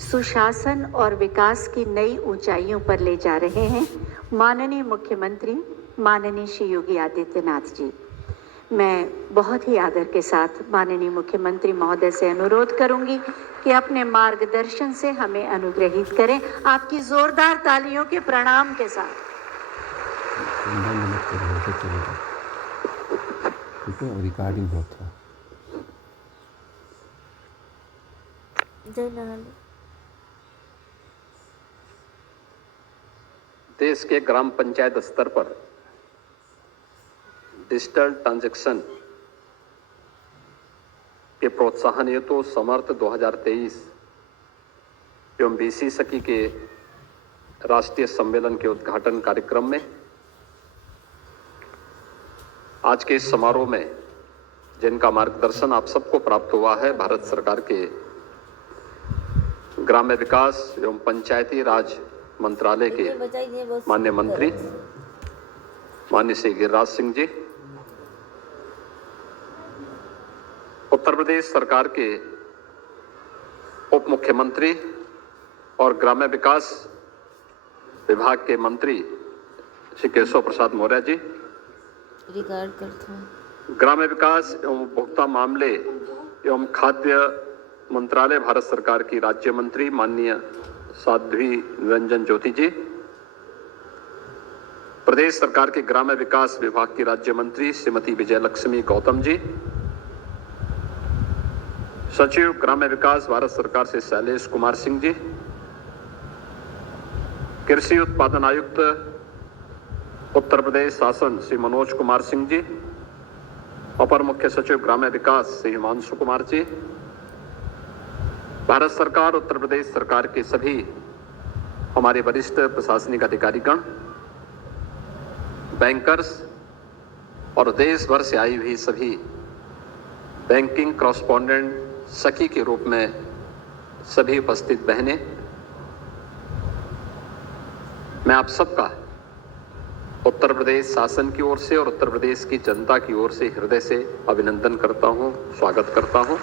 सुशासन और विकास की नई ऊंचाइयों पर ले जा रहे हैं माननीय मुख्यमंत्री माननीय श्री योगी आदित्यनाथ जी। मैं बहुत ही आदर के साथ माननीय मुख्यमंत्री महोदय से अनुरोध करूंगी कि अपने मार्गदर्शन से हमें अनुग्रहित करें। आपकी जोरदार तालियों के प्रणाम के साथ। रिकॉर्डिंग होता है। देश के ग्राम पंचायत स्तर पर डिजिटल ट्रांजैक्शन के प्रोत्साहन हेतु समर्थ 2023 एवं बीसी सखी के राष्ट्रीय सम्मेलन के उद्घाटन कार्यक्रम में आज के इस समारोह में जिनका मार्गदर्शन आप सबको प्राप्त हुआ है, भारत सरकार के ग्राम्य विकास एवं पंचायती राज मंत्रालय के माननीय मंत्री माननीय श्री गिरिराज सिंह जी, उत्तर प्रदेश सरकार के उप मुख्यमंत्री और ग्राम्य विकास विभाग के मंत्री श्री केशव प्रसाद मौर्य जी, रिकॉर्ड करता हूं। ग्राम्य विकास एवं उपभोक्ता मामले एवं खाद्य मंत्रालय भारत सरकार की राज्य मंत्री माननीय साध्वी निरंजन ज्योति जी, प्रदेश सरकार के ग्राम्य विकास विभाग की राज्य मंत्री श्रीमती विजयलक्ष्मी गौतम जी, सचिव ग्राम्य विकास भारत सरकार से शैलेश कुमार सिंह जी, कृषि उत्पादन आयुक्त उत्तर प्रदेश शासन श्री मनोज कुमार सिंह जी, अपर मुख्य सचिव ग्राम्य विकास श्री हिमांशु कुमार जी, भारत सरकार उत्तर प्रदेश सरकार के सभी हमारे वरिष्ठ प्रशासनिक अधिकारीगण, बैंकर्स और देश भर से आई हुई सभी बैंकिंग कॉरेस्पॉन्डेंट सखी के रूप में सभी उपस्थित बहनें, मैं आप सबका उत्तर प्रदेश शासन की ओर से और उत्तर प्रदेश की जनता की ओर से हृदय से अभिनंदन करता हूं, स्वागत करता हूं।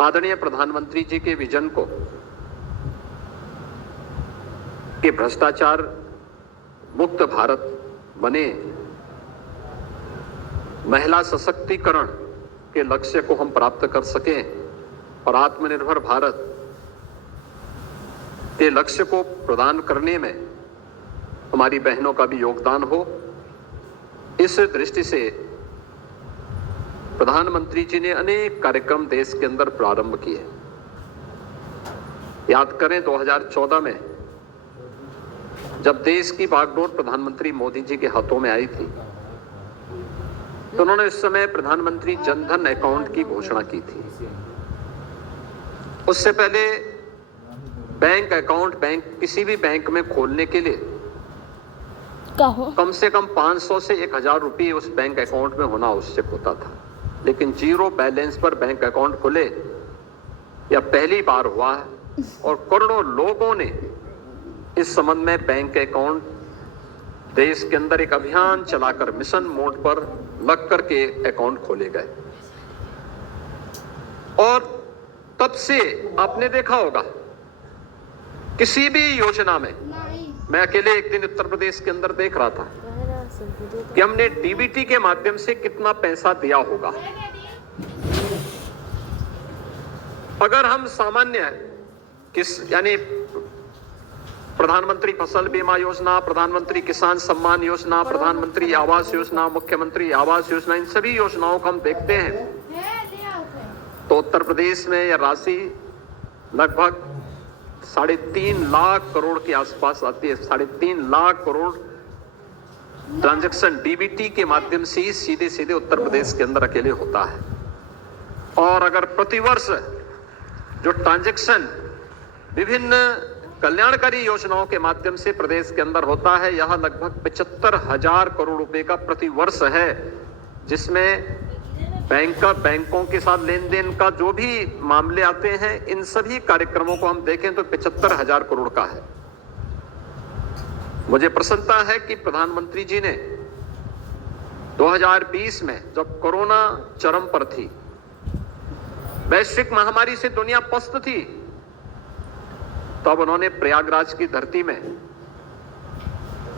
आदरणीय प्रधानमंत्री जी के विजन को कि भ्रष्टाचार मुक्त भारत बने, महिला सशक्तिकरण के लक्ष्य को हम प्राप्त कर सकें और आत्मनिर्भर भारत के लक्ष्य को प्रदान करने में हमारी बहनों का भी योगदान हो, इस दृष्टि से प्रधानमंत्री जी ने अनेक कार्यक्रम देश के अंदर प्रारंभ किए। याद करें 2014 में जब देश की बागडोर प्रधानमंत्री मोदी जी के हाथों में आई थी, तो उन्होंने इस समय प्रधानमंत्री जनधन अकाउंट की घोषणा की थी। उससे पहले बैंक अकाउंट किसी भी बैंक में खोलने के लिए कम से कम 500 से 1000 रुपये उस बैंक अकाउंट में होना आवश्यक होता था, लेकिन जीरो बैलेंस पर बैंक अकाउंट खुले या पहली बार हुआ है और करोड़ों लोगों ने इस संबंध में बैंक अकाउंट देश के अंदर एक अभियान चलाकर मिशन मोड पर लग करके अकाउंट खोले गए। और तब से आपने देखा होगा किसी भी योजना में, मैं अकेले एक दिन उत्तर प्रदेश के अंदर देख रहा था कि हमने डीबीटी के माध्यम से कितना पैसा दिया होगा। अगर हम सामान्य यानी प्रधानमंत्री फसल बीमा योजना, प्रधानमंत्री किसान सम्मान योजना, प्रधानमंत्री आवास योजना, मुख्यमंत्री आवास योजना, इन सभी योजनाओं को हम देखते हैं तो उत्तर प्रदेश में यह राशि लगभग 3.5 लाख करोड़ के आसपास आती है। 3.5 लाख करोड़ ट्रांजैक्शन डीबीटी के माध्यम से ही सीधे सीधे उत्तर प्रदेश के अंदर अकेले होता है। और अगर प्रतिवर्ष जो ट्रांजैक्शन विभिन्न कल्याणकारी योजनाओं के माध्यम से प्रदेश के अंदर होता है, यह लगभग 75,000 करोड़ रुपए का प्रतिवर्ष है, जिसमें बैंकों के साथ लेन देन का जो भी मामले आते हैं, इन सभी कार्यक्रमों को हम देखें तो 75,000 करोड़ का है। मुझे प्रसन्नता है कि प्रधानमंत्री जी ने 2020 में जब कोरोना चरम पर थी वैश्विक महामारी से दुनिया पस्त थी, तब उन्होंने प्रयागराज की धरती में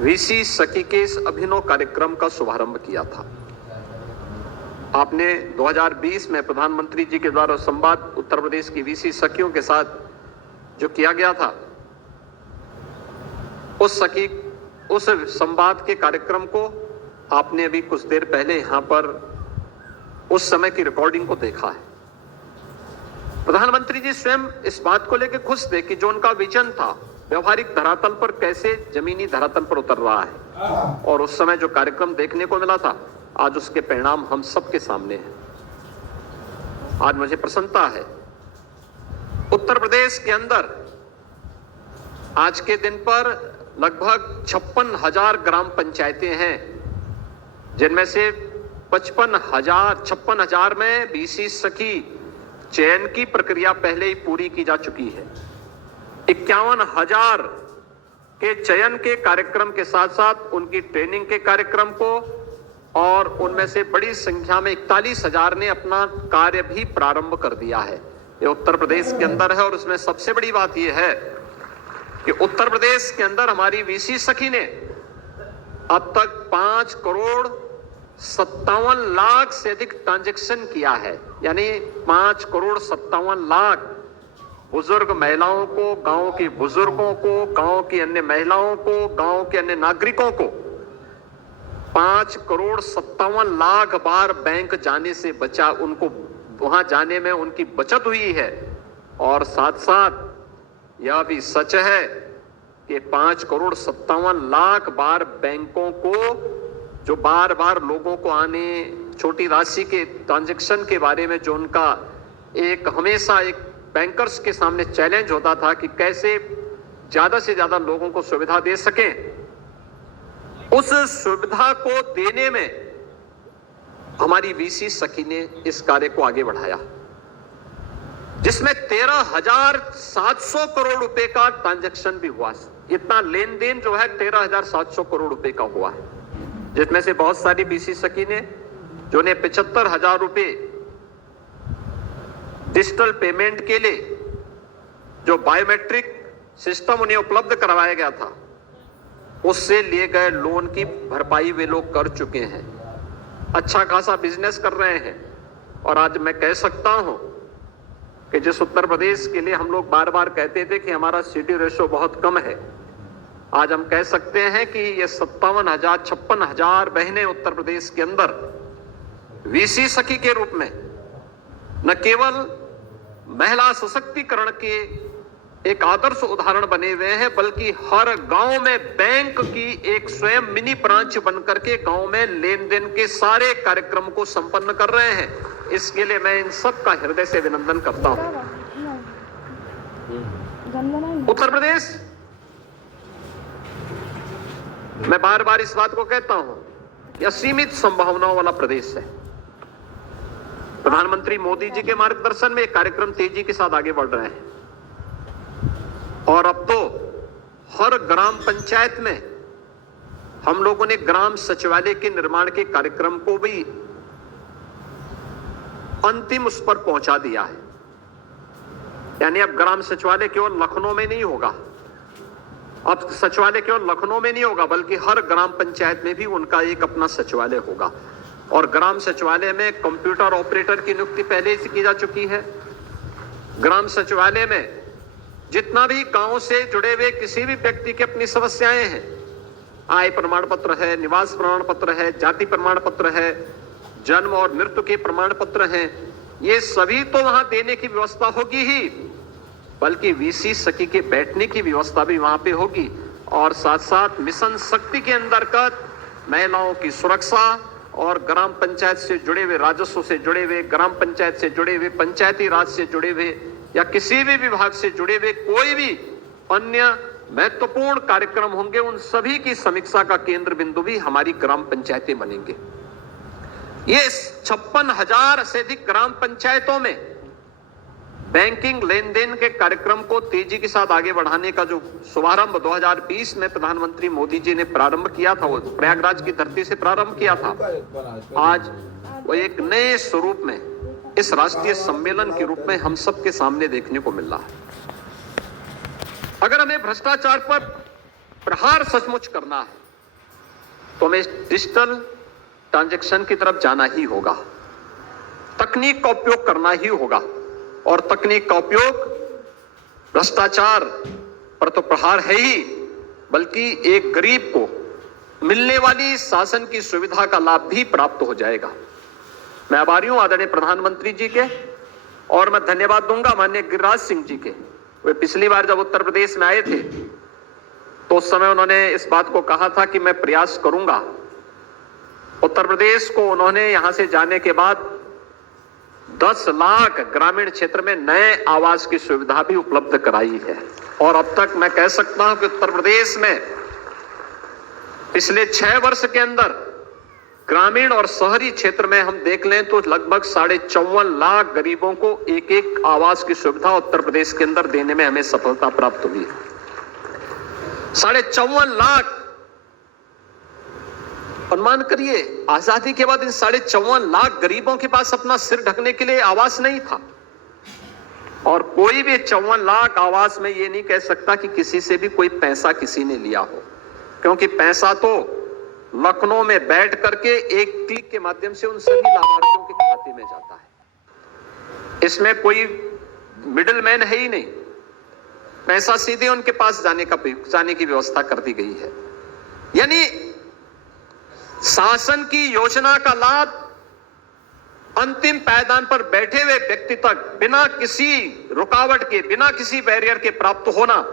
वीसी सखी के इस अभिनव कार्यक्रम का शुभारंभ किया था। आपने 2020 में प्रधानमंत्री जी के द्वारा संवाद उत्तर प्रदेश की वीसी सखियों के साथ जो किया गया था, उस संवाद के कार्यक्रम को आपने अभी कुछ देर पहले यहां पर उस समय की रिकॉर्डिंग को देखा है। प्रधानमंत्री जी स्वयं इस बात को लेकर खुश थे कि जो उनका विजन था व्यवहारिक धरातल पर कैसे जमीनी धरातल पर उतर रहा है, और उस समय जो कार्यक्रम देखने को मिला था, आज उसके परिणाम हम सबके सामने हैं। आज मुझे प्रसन्नता है, उत्तर प्रदेश के अंदर आज के दिन पर लगभग 56,000 ग्राम पंचायतें हैं, जिनमें से 56,000 में बीसी सखी चयन की प्रक्रिया पहले ही पूरी की जा चुकी है। 51,000 के चयन के कार्यक्रम के साथ साथ उनकी ट्रेनिंग के कार्यक्रम को, और उनमें से बड़ी संख्या में 41,000 ने अपना कार्य भी प्रारंभ कर दिया है। ये उत्तर प्रदेश के अंदर है, और उसमें सबसे बड़ी बात यह है कि उत्तर प्रदेश के अंदर हमारी वीसी सखी ने अब तक 5,57,00,000 से अधिक ट्रांजैक्शन किया है। यानी 5,57,00,000 बुजुर्ग महिलाओं को, गांव के बुजुर्गों को, गांव की अन्य महिलाओं को, गांव के अन्य नागरिकों को 5,57,00,000 बार बैंक जाने से बचा, उनको वहां जाने में उनकी बचत हुई है। और साथ साथ यह भी सच है कि 5,57,00,000 बार बैंकों को, जो बार बार लोगों को आने छोटी राशि के ट्रांजैक्शन के बारे में जो उनका एक हमेशा एक बैंकर्स के सामने चैलेंज होता था कि कैसे ज्यादा से ज्यादा लोगों को सुविधा दे सकें, उस सुविधा को देने में हमारी वीसी सखी ने इस कार्य को आगे बढ़ाया, जिसमें 13,700 करोड़ रुपए का ट्रांजैक्शन भी हुआ। इतना लेन देन जो है 13,700 करोड़ रुपए का हुआ है, जिसमें से बहुत सारी बीसी सखी ने जो ने 75,000 रुपए डिजिटल पेमेंट के लिए जो बायोमेट्रिक सिस्टम उन्हें उपलब्ध करवाया गया था, उससे लिए गए लोन की भरपाई वे लोग कर चुके हैं। अच्छा खासा बिजनेस कर रहे हैं। और आज मैं कह सकता हूं कि जिस उत्तर प्रदेश के लिए हम लोग बार बार कहते थे कि हमारा सीडी रेशो बहुत कम है, आज हम कह सकते हैं कि ये 56,000 बहनें उत्तर प्रदेश के अंदर वीसी सखी के रूप में न केवल महिला सशक्तिकरण के एक आदर्श उदाहरण बने हुए हैं, बल्कि हर गांव में बैंक की एक स्वयं मिनी ब्रांच बनकर के गांव में लेन देन के सारे कार्यक्रम को संपन्न कर रहे हैं। इसके लिए मैं इन सब का हृदय से अभिनंदन करता हूं। उत्तर प्रदेश, मैं बार बार इस बात को कहता हूं, यह सीमित संभावनाओं वाला प्रदेश है। प्रधानमंत्री मोदी जी के मार्गदर्शन में कार्यक्रम तेजी के साथ आगे बढ़ रहे हैं, और अब तो हर ग्राम पंचायत में हम लोगों ने ग्राम सचिवालय के निर्माण के कार्यक्रम को भी अंतिम उस पर पहुंचा दिया है। यानी अब ग्राम सचिवालय केवल लखनऊ में नहीं होगा, अब सचिवालय केवल लखनऊ में नहीं होगा, बल्कि हर ग्राम पंचायत में भी उनका एक अपना सचिवालय होगा। और ग्राम सचिवालय में कंप्यूटर ऑपरेटर की नियुक्ति पहले से की जा चुकी है। ग्राम सचिवालय में जितना भी गांव से जुड़े हुए किसी भी व्यक्ति की अपनी समस्याएं हैं, आय प्रमाण पत्र है, निवास प्रमाण पत्र है, जाति प्रमाण पत्र है, जन्म और मृत्यु के प्रमाण पत्र हैं, ये सभी तो वहां देने की व्यवस्था होगी ही, बल्कि वीसी सखी के बैठने की व्यवस्था भी वहां पे होगी। और साथ साथ मिशन शक्ति के अंतर्गत महिलाओं की सुरक्षा और ग्राम पंचायत से जुड़े हुए, राजस्व से जुड़े हुए, ग्राम पंचायत से जुड़े हुए, पंचायती राज से जुड़े हुए या किसी भी विभाग से जुड़े हुए कोई भी अन्य महत्वपूर्ण कार्यक्रम होंगे, उन सभी की समीक्षा का केंद्र बिंदु भी हमारी ग्राम पंचायतें बनेंगे। ये 56,000 से अधिक ग्राम पंचायतों में बैंकिंग लेन देन के कार्यक्रम को तेजी के साथ आगे बढ़ाने का जो शुभारंभ 2020 में प्रधानमंत्री मोदी जी ने प्रारंभ किया था, वो प्रयागराज की धरती से प्रारंभ किया था, आज वो एक नए स्वरूप में इस राष्ट्रीय सम्मेलन के रूप में हम सबके सामने देखने को मिल रहा है। अगर हमें भ्रष्टाचार पर प्रहार सचमुच करना है तो हमें डिजिटल ट्रांजैक्शन की तरफ जाना ही होगा, तकनीक का उपयोग करना ही होगा, और तकनीक का उपयोग भ्रष्टाचार पर तो प्रहार है ही, बल्कि एक गरीब को मिलने वाली शासन की सुविधा का लाभ भी प्राप्त हो जाएगा। मैं आभारी हूं आदरणीय प्रधानमंत्री जी के, और मैं धन्यवाद दूंगा माननीय गिरिराज सिंह जी के। वे पिछली बार जब उत्तर प्रदेश में आए थे तो उस समय उन्होंने इस बात को कहा था कि मैं प्रयास करूंगा। उत्तर प्रदेश को उन्होंने यहां से जाने के बाद 10 लाख ग्रामीण क्षेत्र में नए आवास की सुविधा भी उपलब्ध कराई है, और अब तक मैं कह सकता हूं कि उत्तर प्रदेश में पिछले 6 वर्ष के अंदर ग्रामीण और शहरी क्षेत्र में हम देख लें तो लगभग 54.5 लाख गरीबों को एक एक आवास की सुविधा उत्तर प्रदेश के अंदर देने में हमें सफलता प्राप्त हुई है। 54.5 लाख, अनुमान करिए, आजादी के बाद इन 54.5 लाख गरीबों के पास अपना सिर ढकने के लिए आवास नहीं था, और कोई भी 54 लाख आवास में ये नहीं कह सकता कि किसी से भी कोई पैसा किसी ने लिया हो, क्योंकि पैसा तो लखनऊ में बैठ करके एक क्लिक के माध्यम से उन सभी लाभार्थियों के खाते में जाता है। इसमें कोई मिडिलमैन है ही नहीं, पैसा सीधे उनके पास जाने की व्यवस्था कर दी गई है। यानी शासन की योजना का लाभ अंतिम पायदान पर बैठे हुए व्यक्ति तक बिना किसी रुकावट के, बिना किसी बैरियर के प्राप्त होना,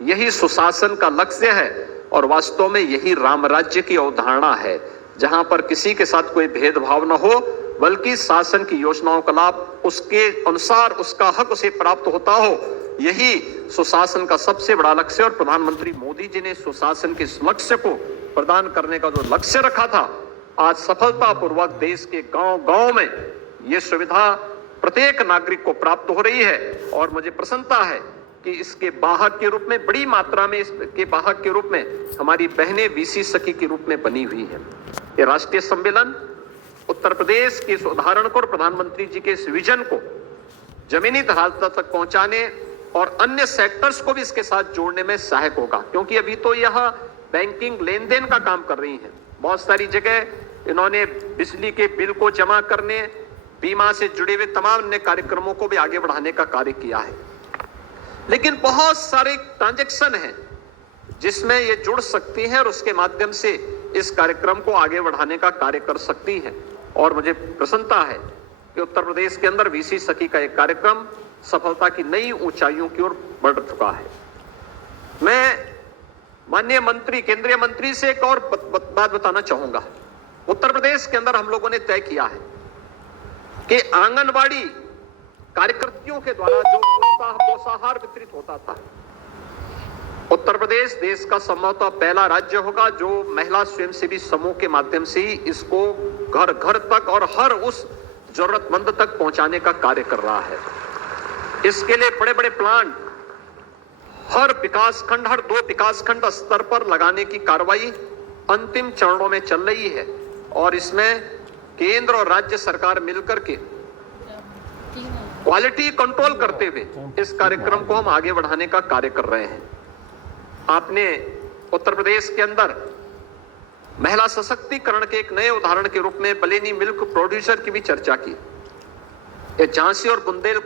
यही सुशासन का लक्ष्य है, और वास्तव में यही राम राज्य की अवधारणा है, जहां पर किसी के साथ कोई भेदभाव न हो, बल्कि शासन की योजनाओं का लाभ उसके अनुसार उसका हक उसे प्राप्त होता हो। यही सुशासन का सबसे बड़ा लक्ष्य है, और प्रधानमंत्री मोदी जी ने सुशासन के इस लक्ष्य को प्रदान करने का जो लक्ष्य रखा था, आज सफलतापूर्वक देश के गांव-गांव में यह सुविधा प्रत्येक नागरिक को प्राप्त हो रही है। और मुझे प्रसन्नता है कि इसके वाहक के रूप में, बड़ी मात्रा में इसके वाहक के रूप में हमारी बहनें वीसी सखी के रूप में बनी हुई है। ये राष्ट्रीय सम्मेलन उत्तर प्रदेश के इस उदाहरण को और प्रधानमंत्री जी के इस विजन को जमीनी धरातल तक पहुंचाने और अन्य सेक्टर्स को भी इसके साथ जोड़ने में सहायक होगा, क्योंकि अभी तो यह बैंकिंग लेन देन का काम कर रही है। बहुत सारी जगह इन्होंने बिजली के बिल को जमा करने, बीमा से जुड़े हुए तमाम अन्य कार्यक्रमों को भी आगे बढ़ाने का कार्य किया है। लेकिन बहुत सारे ट्रांजैक्शन हैं जिसमें ये जुड़ सकती हैं और उसके माध्यम से इस कार्यक्रम को आगे बढ़ाने का कार्य कर सकती हैं। और मुझे प्रसन्नता है कि उत्तर प्रदेश के अंदर वीसी सखी का एक कार्यक्रम सफलता की नई ऊंचाइयों की ओर बढ़ चुका है। मैं माननीय मंत्री, केंद्रीय मंत्री से एक और बात बताना चाहूंगा। उत्तर प्रदेश के अंदर हम लोगों ने तय किया है कि आंगनवाड़ी कार्यकर्तियों के द्वारा जो पोषाहार वितरित होता था, उत्तर प्रदेश देश का संभवतः पहला राज्य होगा जो महिला स्वयंसेवी समूह के माध्यम से ही इसको घर घर तक और हर उस जरूरतमंद तक पहुंचाने का कार्य कर रहा है। इसके लिए बड़े बड़े प्लांट हर विकासखंड, हर 2 विकासखंड स्तर पर लगाने की कार्रवाई अंतिम चरणों में चल रही है, और इसमें केंद्र और राज्य सरकार मिलकर के क्वालिटी कंट्रोल करते हुए इस कार्यक्रम को हम आगे बढ़ाने का कार्य कर रहे हैं। आपने उत्तर प्रदेश के अंदर महिला सशक्तिकरण के एक नए उदाहरण के रूप में बलेनी मिल्क प्रोड्यूसर की भी चर्चा की। ये झांसी और बुंदेलखंड